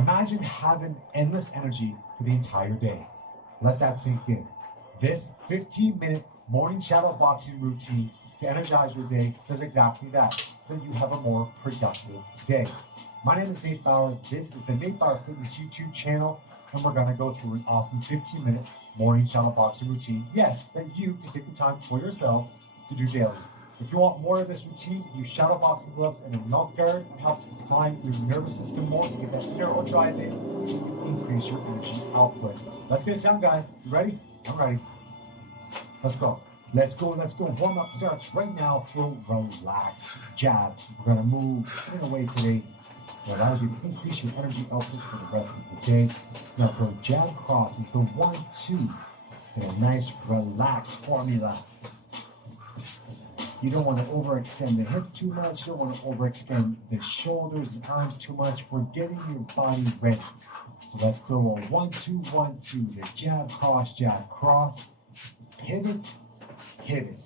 Imagine having endless energy for the entire day. Let that sink in. This 15-minute morning shadow boxing routine to energize your day does exactly that, so you have a more productive day. My name is Nate Bauer. This is the Nate Bauer Fitness YouTube channel, and we're going to go through an awesome 15-minute morning shadow boxing routine. Yes, that you can take the time for yourself to do daily. If you want more of this routine, use shadow boxing gloves and a mouth guard. It helps prime your nervous system more to get that inner drive in, so you can increase your energy output. Let's get it done, guys. You ready? I'm ready. Let's go. Let's go. Warm up starts right now. Throw relaxed jabs. We're going to move in a way today that allows you to increase your energy output for the rest of the day. Now throw jab crosses, the 1-2, in a nice relaxed formula. You don't want to overextend the hips too much. You don't want to overextend the shoulders and arms too much. We're getting your body ready. So let's throw a 1-2, 1-2. The jab, cross, pivot, pivot.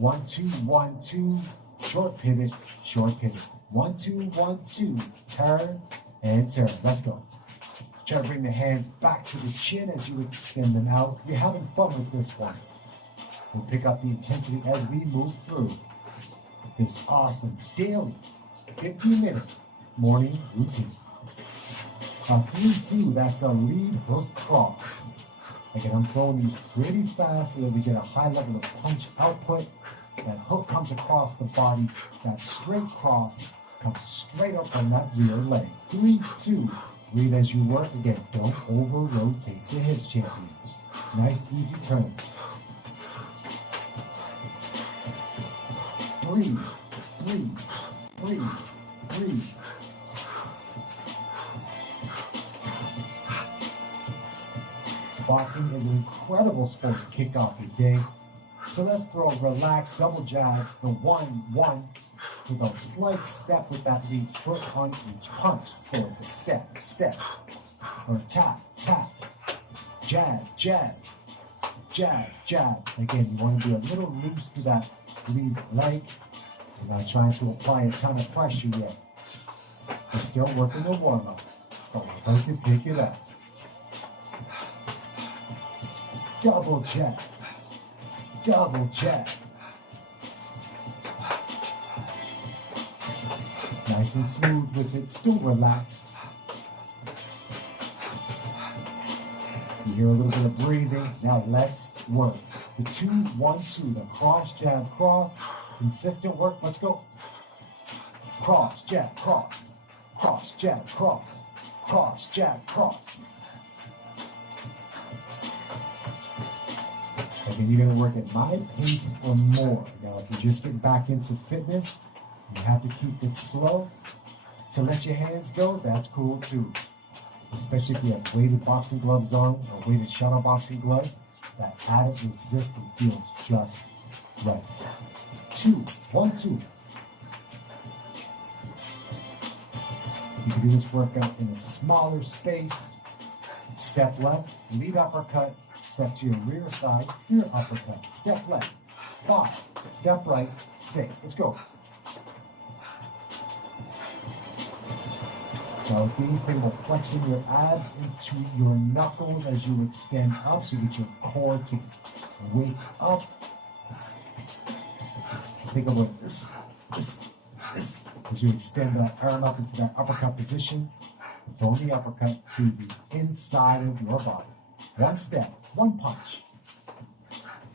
1-2, 1-2, short pivot, 1-2, 1-2, turn and turn. Let's go. Try to bring the hands back to the chin as you extend them out. You're having fun with this one. We'll pick up the intensity as we move through this awesome daily 15-minute morning routine. A 3-2, that's a lead hook cross. Again, I'm throwing these pretty fast so that we get a high level of punch output. That hook comes across the body. That straight cross comes straight up on that rear leg. 3-2. Breathe as you work. Again, don't over-rotate the hips, champions. Nice, easy turns. Breathe. Boxing is an incredible sport to kick off your day. So let's throw relaxed double jabs, the 1-1, with a slight step with that lead foot on each punch. So it's a step, or tap, jab. Again, you want to be a little loose to that lead leg. You're not trying to apply a ton of pressure yet. We're still working the warm-up, but we're going to pick it up. Double jab. Nice and smooth with it, still relaxed. You hear a little bit of breathing. Now let's work. The 2-1-2, the cross, jab, cross. Consistent work, let's go. Cross, jab, cross. Cross, jab, cross. Cross, jab, cross. Again, you're going to work at my pace or more. Now, if you just get back into fitness, you have to keep it slow. To let your hands go, that's cool too. Especially if you have weighted boxing gloves on or weighted shadow boxing gloves, that added resistance feels just right. 2-1-2. You can do this workout in a smaller space. Step left, lead uppercut. Step to your rear side, rear uppercut. Step left, 5. Step right, 6. Let's go. Now with these, they will flexing your abs into your knuckles as you extend up, so you get your core to wake up. Think about this. As you extend that arm up into that uppercut position, throwing the uppercut through the inside of your body. One step, one punch.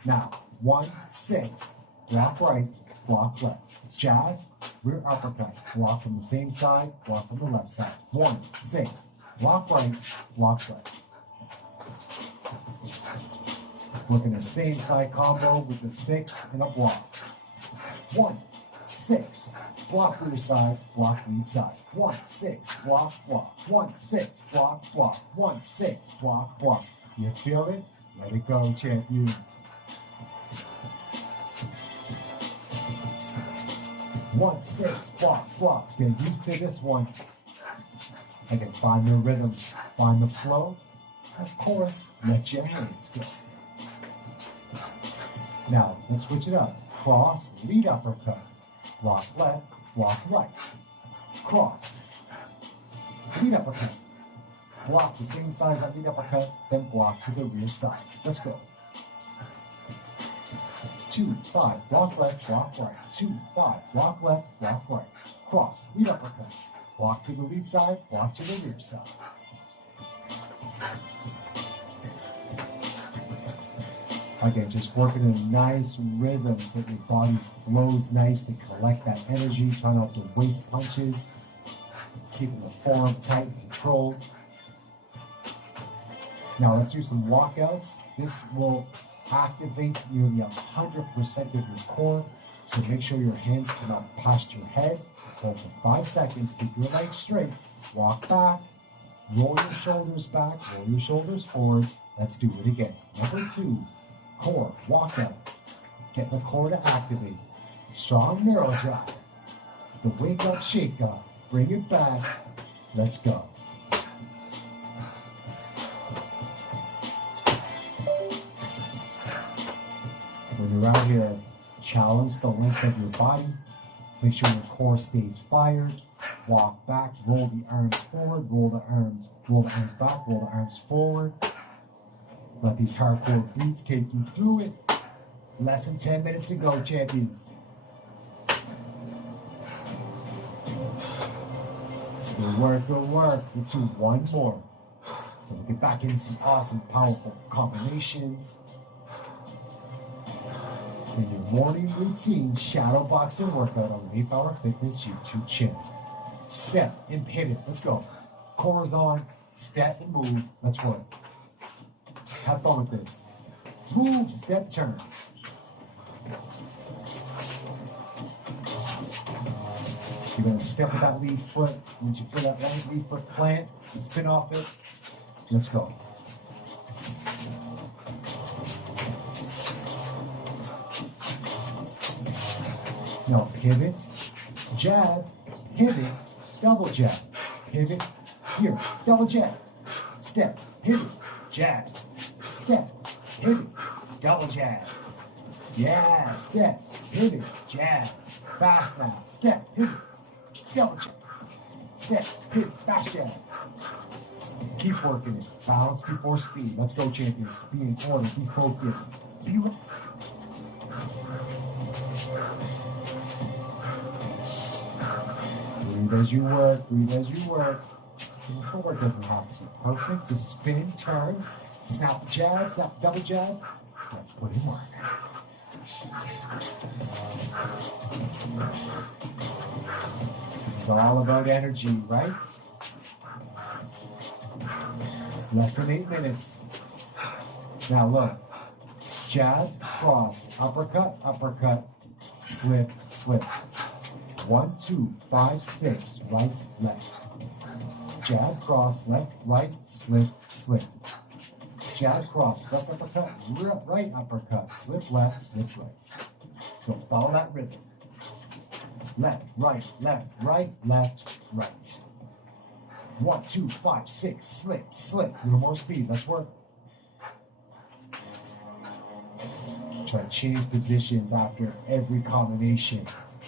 Now, 1-6, block right, block left. Jab, rear uppercut, block from the same side, block from the left side. 1-6, block right, block left. Working the same side combo with the 6 and a block. 1-6, block rear side, block lead side. 1-6, block. 1-6, block. 1-6, block. You feel it? Let it go, champions. 1-6, block. Get used to this one. Again, find the rhythm, find the flow. Of course, let your hands go. Now, let's switch it up. Cross, lead uppercut. Block left, block right. Cross. Lead uppercut. block the same size on the uppercut, then block to the rear side. Let's go. 2, 5, block left, block right. 2, 5, block left, block right. Cross, lead uppercut. Block to the lead side, block to the rear side. Again, just working in a nice rhythm so that your body flows nice to collect that energy. Try not to waste punches. Keeping the forearm tight and controlled. Now let's do some walkouts. This will activate nearly 100% of your core. So make sure your hands come out past your head. Hold for 5 seconds. Keep your legs straight. Walk back. Roll your shoulders back. Roll your shoulders forward. Let's do it again. Number 2, core walkouts. Get the core to activate. Strong narrow drive. The wake up, shake up. Bring it back. Let's go. When you're out here, challenge the length of your body. Make sure your core stays fired. Walk back, roll the arms forward, roll the arms back, roll the arms forward. Let these hardcore beats take you through it. Less than 10 minutes to go, champions. Good work, good work. Let's do one more. So we'll get back into some awesome, powerful combinations. In your morning routine, shadow boxing workout on the 8-Hour Fitness YouTube channel. Step and pivot. Let's go. Core is on. Step and move. Let's work. Have fun with this. Move, step, turn. You're going to step with that lead foot. Once you feel that right lead foot plant, spin off it. Let's go. Now pivot, jab, pivot, double jab. Pivot, here, double jab. Step, pivot, jab. Step, pivot, double jab. Yeah, step, pivot, jab. Fast now. Step, pivot, double jab. Step, pivot, fast jab. Keep working it. Balance before speed. Let's go, champions. Be in order. Be focused. Be ready. Breathe as you work. Breathe as you work. Your footwork doesn't have to be perfect. Just spin and turn. Snap jab, snap double jab. Let's put in work. This is all about energy, right? Less than 8 minutes. Now look. Jab, cross, uppercut, uppercut, slip, slip. 1, 2, 5, 6, right, left. Jab, cross, left, right, slip, slip. Jab, cross, left uppercut, right uppercut, slip left, slip right. So follow that rhythm. Left, right, left, right, left, right. 1, 2, 5, 6, slip, slip. A little more speed, let's work. Try to change positions after every combination.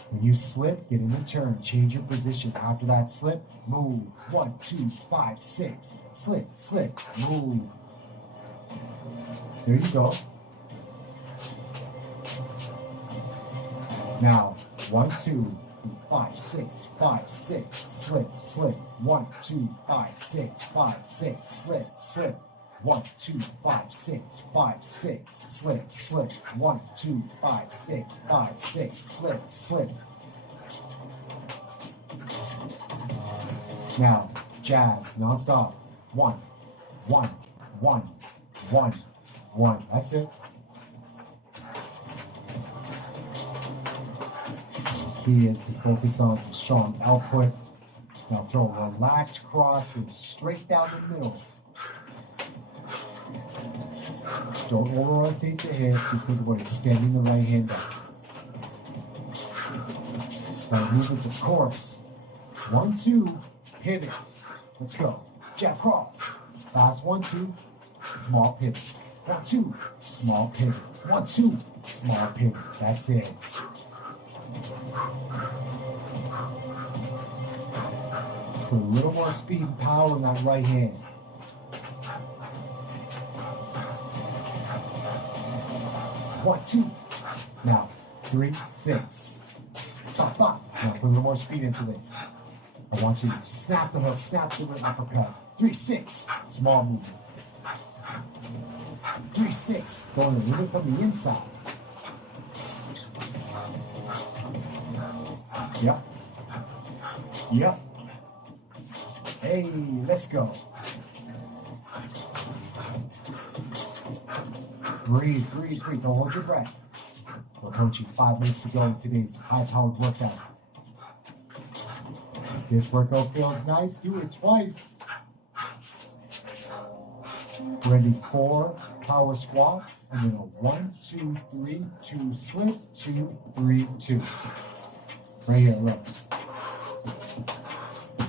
When you slip, get in the turn. Change your position. After that slip, move. 1, 2, 5, 6. Slip, slip, move. There you go. Now, 1, 2, 5, 6, 5, 6. Slip, slip. 1, 2, 5, 6, 5, 6. Slip, slip. 1, 2, 5, 6, 5, 6, slip, slip. 1, 2, 5, 6, 5, 6, slip, slip. Now, jabs, non-stop. 1, 1, 1, 1, 1. That's it. Key is to focus on some strong output. Now throw a relaxed cross and straight down the middle. Don't over-rotate the hip, just think about extending the right hand up. Slight movements, of course. 1, 2, pivot. Let's go. Jab cross. Fast 1, 2, small pivot. 1, 2, small pivot. 1, 2, small pivot. That's it. Put a little more speed and power in that right hand. 1, 2. Now, 3, 6. Bop, bop. Now put a little more speed into this. I want you to snap the hook, snap the uppercut. 3, 6. Small movement. 3, 6. Going a little bit from the inside. Yep. Yep. Hey, let's go. Breathe, breathe, breathe. Don't hold your breath. We'll coach you 5 minutes to go in today's high-powered workout. If this workout feels nice, do it twice. Ready, 4 power squats, and then a 1, 2, 3, 2 slip, 2, 3, 2. Right here, look.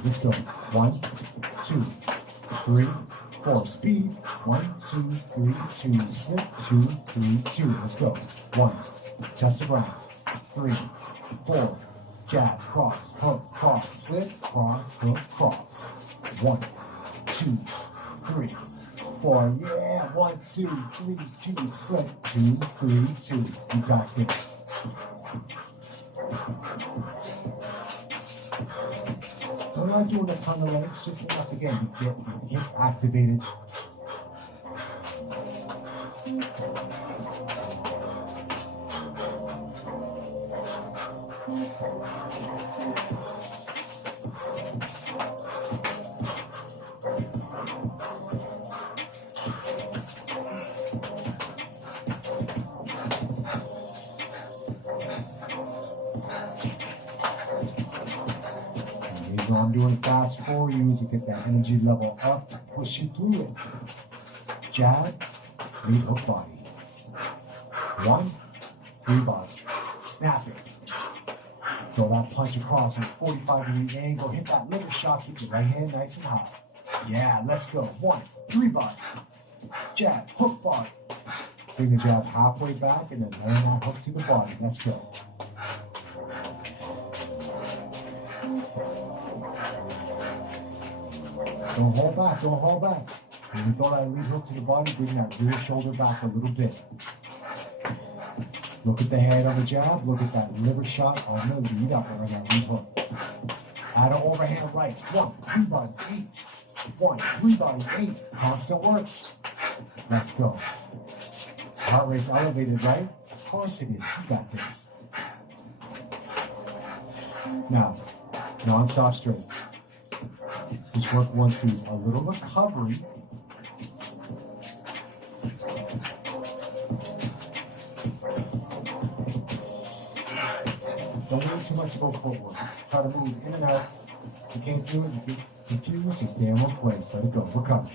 Let's go. 1, 2, 3, 4. Speed. 1, 2, 3, 2. Slip. 2, 3, 2. Let's go. 1. Touch the ground. 3, 4. Jab. Cross. Hook. Cross. Slip. Cross. Hook. Cross. 1, 2, 3, 4. Yeah. 1, 2, 3, 2. Slip. 2, 3, 2. You got this. I'm not doing a ton of legs, just enough again to get your hips activated. So I'm doing it fast for you to get that energy level up to push you through it. Jab, lead hook body. 1, 3 body. Snap it. Throw that punch across a 45-degree angle. Hit that liver shot. Keep your right hand nice and high. Yeah, let's go. 1, 3 body. Jab, hook body. Bring the jab halfway back and then land that hook to the body. Let's go. Don't hold back, don't hold back. When you throw that lead hook to the body, bring that rear shoulder back a little bit. Look at the head on the jab, look at that liver shot on the lead up on that lead hook. Add an overhand right. 1, 3 body, 8. 1, 3 body, 8. Constant work. Let's go. Heart rate's elevated, right? Of course it is. You got this. Now, non-stop straights. This work wants to use a little recovery. Don't worry too much about footwork. Try to move in and out. If you can't do it, you get confused, just stay in one place. Let it go. Recover.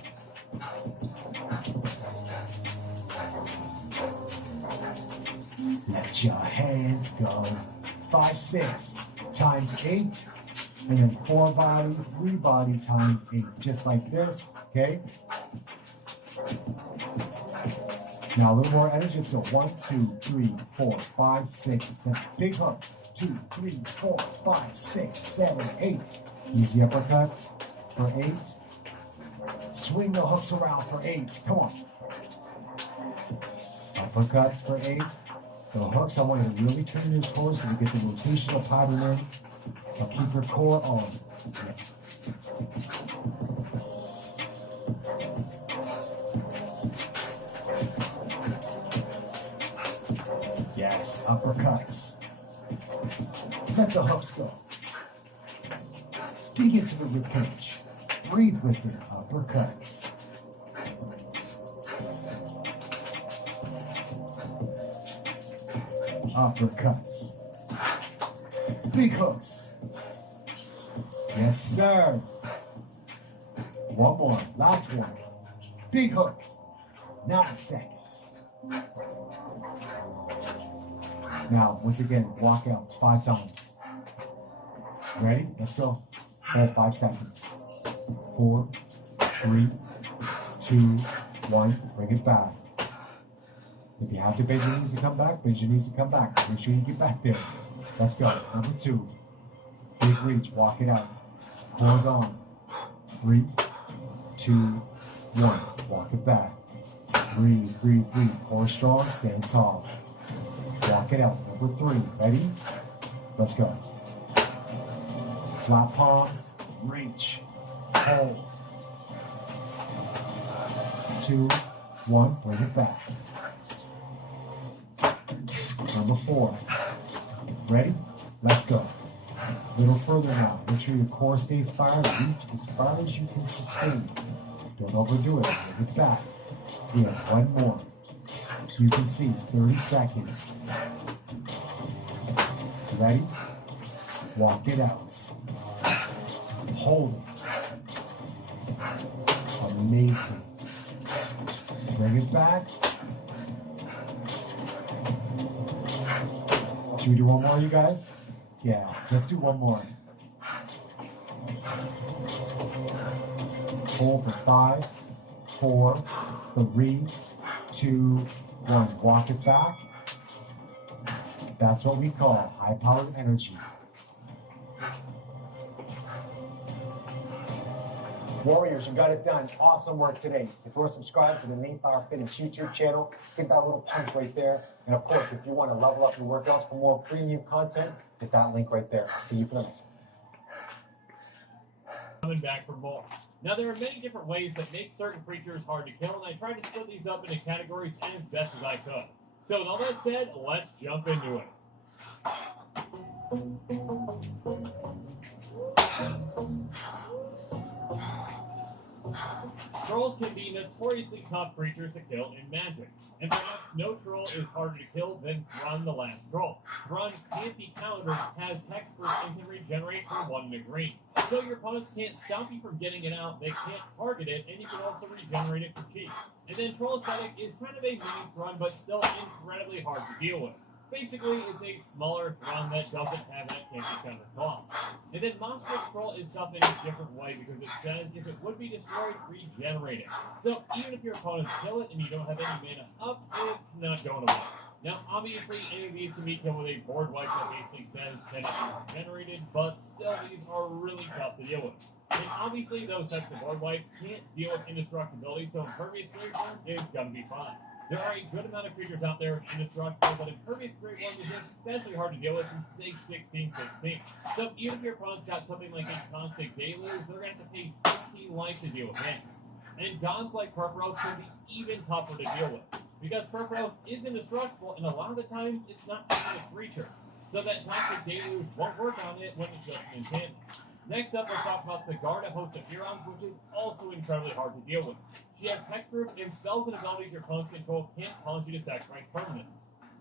Let your hands go. 5, 6 times 8. And then 4 body, 3 body times 8. Just like this, okay? Now a little more energy. Let's go. 1, 2, 3, 4, 5, 6, 7. Big hooks. 2, 3, 4, 5, 6, 7, 8. Easy uppercuts for 8. Swing the hooks around for 8. Come on. Uppercuts for 8. The hooks, I want you to really turn your toes so you get the rotational pattern in. Now keep your core on. Yes, uppercuts. Let the hooks go. Dig into the ribcage. Breathe with your uppercuts. Uppercuts. Big hooks. Yes, sir. One more. Last one. Big hooks. 9 seconds. Now, once again, walkouts 5 times. Ready? Let's go. Hold 5 seconds. 4, 3, 2, 1. Bring it back. If you have to bend your knees to come back, bend your knees to come back. Make sure you get back there. Let's go. Number 2. Big reach. Walk it out. Close on. 3, 2, 1. Walk it back. Breathe, breathe, breathe. Core strong. Stand tall. Walk it out. Number 3. Ready? Let's go. Flat palms. Reach. Hold. 2, 1. Bring it back. Number 4. Ready? Let's go. A little further now. Make sure your core stays fired. Reach as far as you can sustain. Don't overdo it. Bring it back. We have one more. You can see 30 seconds. Ready? Walk it out. Hold it. Amazing. Bring it back. Should we do one more, you guys? Yeah, let's do one more. Hold for 5, 4, 3, 2, 1. Walk it back. That's what we call high-powered energy. Warriors, you got it done. Awesome work today. If you want to subscribe to the Main Power Fitness YouTube channel, hit that little punch right there. And of course, if you want to level up your workouts for more premium content, hit that link right there. See you for the next one. Coming back for more. Now, there are many different ways that make certain creatures hard to kill, and I tried to split these up into categories as best as I could. So with all that said, let's jump into it. Trolls can be notoriously tough creatures to kill in Magic, and perhaps no troll is harder to kill than Thrun the Last Troll. Thrun can't be countered, has Hexproof, and can regenerate for 1 in a green. So your opponents can't stop you from getting it out, they can't target it, and you can also regenerate it for cheap. And then Troll Aesthetic is kind of a mini Thrun, but still incredibly hard to deal with. Basically, it's a smaller Thrun that doesn't have that can't be countered claw. And then Monstrous Troll is tough in a different way because it says if it would be destroyed, regenerate it. So even if your opponents kill it and you don't have any mana up, it's not going away. Now, obviously, any of these can be killed with a board wipe that basically says can it be regenerated, but still, these are really tough to deal with. And obviously, those types of board wipes can't deal with indestructibility, so Impervious Graveworm is going to be fine. There are a good amount of creatures out there indestructible, but Impervious Graveworm is especially hard to deal with since stage 16/16. So even if your opponent's got something like a Constant Deluge, they're going to have to pay 16 life to deal with him. And gods like Purpose can be even tougher to deal with, because Purpose is indestructible, and a lot of the times it's not even a creature. So that Toxic Deluge won't work on it when it's just an enchantment. Next up, let's talk about Sigarda, Host of Hurons, which is also incredibly hard to deal with. She has Hexproof, and spells and abilities your opponents control can't cause you to sacrifice permanents.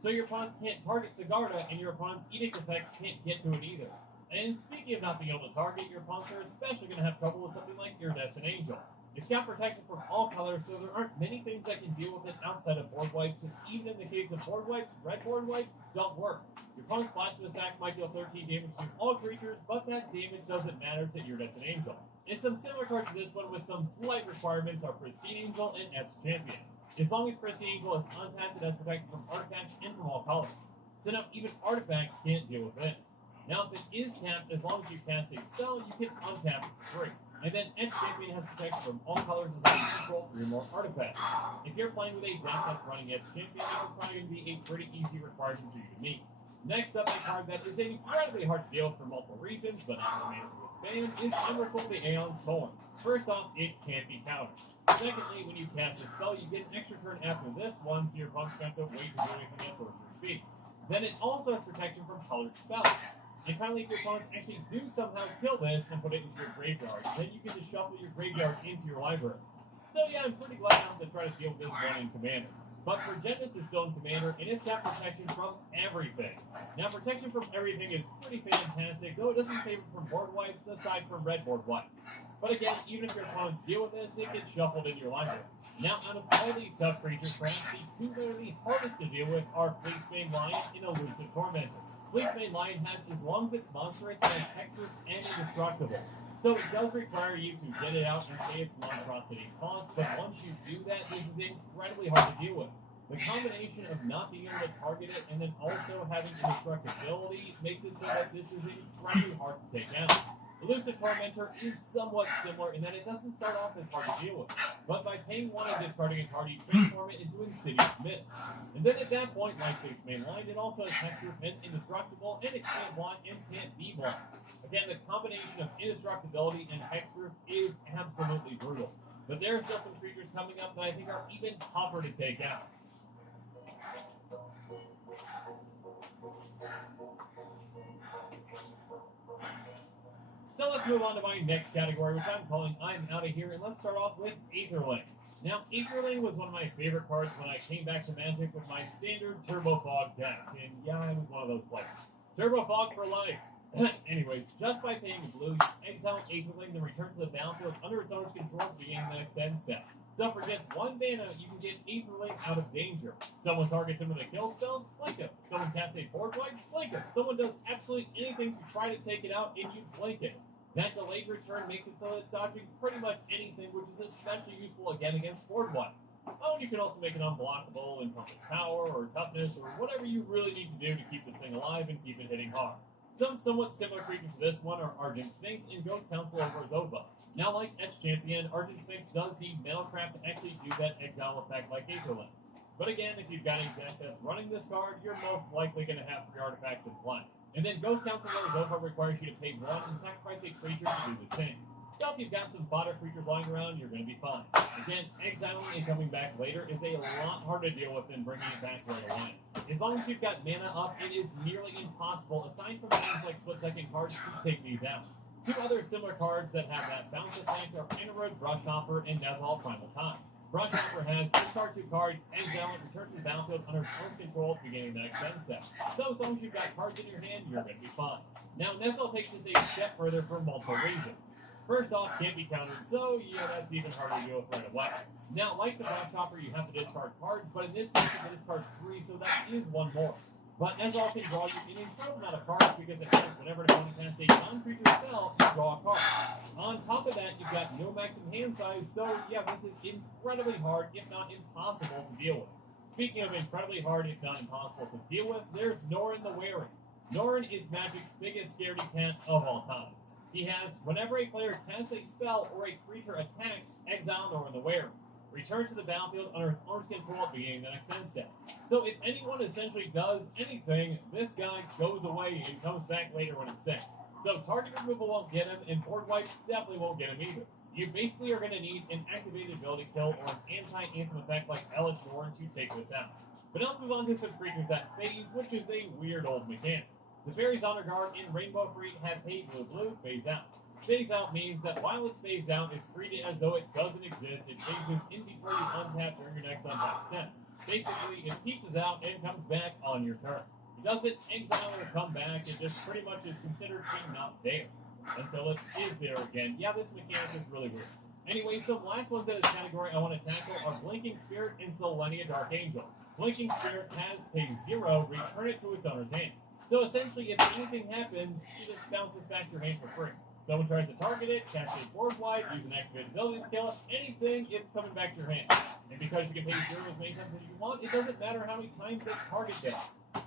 So your opponents can't target Sigarda, and your opponent's edict effects can't get to it either. And speaking of not being able to target, your opponents are especially going to have trouble with something like Iridescent Angel. It's got protection from all colors, so there aren't many things that can deal with it outside of board wipes, and even in the case of board wipes, red board wipes don't work. Your opponent's Blasphemous Act might deal 13 damage to all creatures, but that damage doesn't matter to Iridescent Angel. And some similar cards to this one with some slight requirements are Pristine Angel and Ep's Champion. As long as Pristine Angel is untapped, it has protection from artifacts and from all colors. So now even artifacts can't deal with this. Now if it is tapped, as long as you cast a spell, you can untap it for free. And then Ep's Champion has protection from all colors as long as you control 3 or more artifacts. If you're playing with a deck that's running Ep's Champion, it's probably going to be a pretty easy requirement for you to meet. Next up, a card that is incredibly hard to deal with for multiple reasons, but not related to its ban, is Emrakul the Aeon's Thorn. First off, it can't be countered. Secondly, when you cast a spell, you get an extra turn after this one, so your opponent's going to have to wait to do anything at sorcerer speed. Then it also has protection from colored spells. And finally, if your opponents actually do somehow kill this and put it into your graveyard, then you can just shuffle your graveyard into your library. So yeah, I'm pretty glad I don't have to try to deal with this one in Commander. But Progenitus is still in Commander, and it's got protection from everything. Now, protection from everything is pretty fantastic, though it doesn't save it from board wipes, aside from red board wipes. But again, even if your opponents deal with this, it gets shuffled in your library. Now, out of all these tough creatures, perhaps the 2 that are the hardest to deal with are Fleecebane Lion and Elusive Tormentor. Fleecebane Lion has, as long as it's monstrous, has Hexproof and indestructible. So it does require you to get it out and pay its monstrosity cost, but once you do that, this is incredibly hard to deal with. The combination of not being able to target it and then also having indestructibility makes it so that this is incredibly hard to take out. Elusive Tormentor is somewhat similar in that it doesn't start off as hard to deal with, but by paying one and discarding a card, you transform it into Insidious Mist. And then at that point, like Face Mainline, it also has Hexproof and Indestructible, and it can't block and can't be blocked. Again, the combination of indestructibility and hexproof is absolutely brutal. But there are still some creatures coming up that I think are even tougher to take out. So let's move on to my next category, which I'm calling I'm Out of Here, and let's start off with Aetherling. Now, Aetherling was one of my favorite cards when I came back to Magic with my standard Turbo Fog deck, and yeah, I was one of those players. Turbo Fog for life. Anyways, just by paying blue, you exile Aetherling, then return to the battlefield under its owner's control to begin the next end step. So for just one mana, you can get Aetherling out of danger. Someone targets him with a kill spell, blink him. Someone casts a board wipe, blink him. Someone does absolutely anything to try to take it out, and you blink it. That delayed return makes it so it's dodging pretty much anything, which is especially useful again against board wipes. Oh, and you can also make it unblockable in terms of power or toughness or whatever you really need to do to keep this thing alive and keep it hitting hard. Some somewhat similar creatures to this one are Argent Sphinx and Ghost Council over Zova. Now, like S-Champion, Argent Sphinx does need Metal Trap to actually do that exile effect like Aetherling. But again, if you've got a deck that's running this card, you're most likely going to have 3 artifacts in play. And then Ghost Council over Zova requires you to pay 1 and sacrifice a creature to do the same. So if you've got some fodder creatures lying around, you're going to be fine. Again, exiling and coming back later is a lot harder to deal with than bringing it back right away. As long as you've got mana up, it is nearly impossible, aside from things like split-second cards, to take these out. 2 other similar cards that have that bounce effect are Interroad, Brushhopper, and Nazal Primal Time. Brushhopper has discard 2 cards, exile and return to the battlefield under its own control at the beginning of the next end step. So as long as you've got cards in your hand, you're going to be fine. Now, Nazal takes this a step further for multiple reasons. First off, can't be countered, so yeah, that's even harder to deal with right away. Now, like the Brushhopper, you have to discard cards, but in this case, you can discard 3, so that is 1 more. But Nazal can draw you an incredible amount of cards because it has whenever an opponent casts a non-creature spell, you draw a card. On top of that, you've got no maximum hand size, so yeah, this is incredibly hard, if not impossible, to deal with. Speaking of incredibly hard, if not impossible to deal with, there's Norin the Wary. Norin is Magic's biggest scaredy cat of all time. He has, whenever a player casts a spell or a creature attacks, exile Norin the Wary. Return to the battlefield under its owner's control at the beginning of the next end step. So if anyone essentially does anything, this guy goes away and comes back later when it's set. So target removal won't get him, and board wipes definitely won't get him either. You basically are going to need an activated ability kill or an anti-anthem effect like Elish Norin to take this out. But let's move on to some creatures that phase, which is a weird old mechanic. The Fairies Honor Guard in Rainbow Free have paid blue, phase out. Phase out means that while it phase out, it's treated as though it doesn't exist. It phases in before you untap during your next untap step. Basically, it pieces out and comes back on your turn. It doesn't exile or come back. It just pretty much is considered being not there until it is there again. Yeah, this mechanic is really weird. Anyway, some last ones in this category I want to tackle are Blinking Spirit and Selenia Dark Angel. Blinking Spirit has pay 0, return it to its owner's hand. So essentially, if anything happens, you just bounces back your hand for free. Someone tries to target it, cast a board wipe, use an activated ability to kill it, anything, it's coming back to your hand. And because you can pay 0 as many times as you want, it doesn't matter how many times it targets it.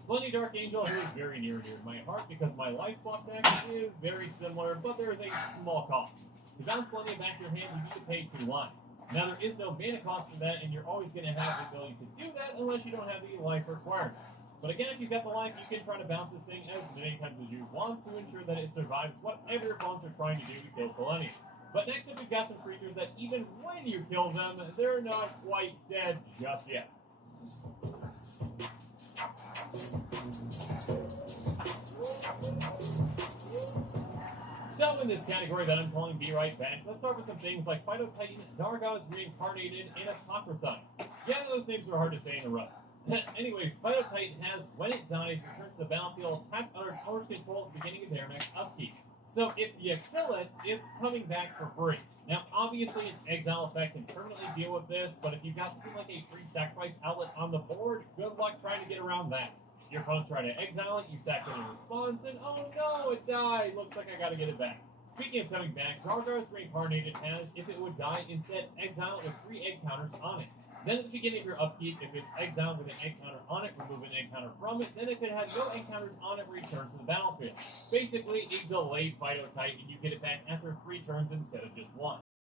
Selenia Dark Angel is very near and dear to my heart because my life swap deck is very similar, but there is a small cost. To bounce Selenia back to your hand, you need to pay 2 life. Now, there is no mana cost for that, and you're always going to have the ability to do that unless you don't have the life requirement. But again, if you've got the life, you can try to bounce this thing as many times as you want to ensure that it survives whatever your opponents are trying to do to kill Selenia. But next up, we've got some creatures that even when you kill them, they're not quite dead just yet. So in this category that I'm calling Be Right Back, let's start with some things like Phytotitan, Dargaz Reincarnated, and Apocrypha. Yeah, those names are hard to say in a row. Anyways, Phytotitan has, when it dies, returns to the battlefield, tapped under its owner's control at the beginning of their next upkeep. So if you kill it, it's coming back for free. Now, obviously, an exile effect can permanently deal with this, but if you've got something like a free sacrifice outlet on the board, good luck trying to get around that. Your opponent's trying to exile it, you sack it in response, and oh no, it died! Looks like I gotta get it back. Speaking of coming back, Dargaz Reincarnated has, if it would die, instead exile it with 3 egg counters on it. Then at the beginning of your upkeep, if it's exiled with an egg counter on it, remove an egg counter from it, then if it has no egg counters on it, return to the battlefield. Basically, a delayed Phytotype, and you get it back after 3 turns instead of just 1.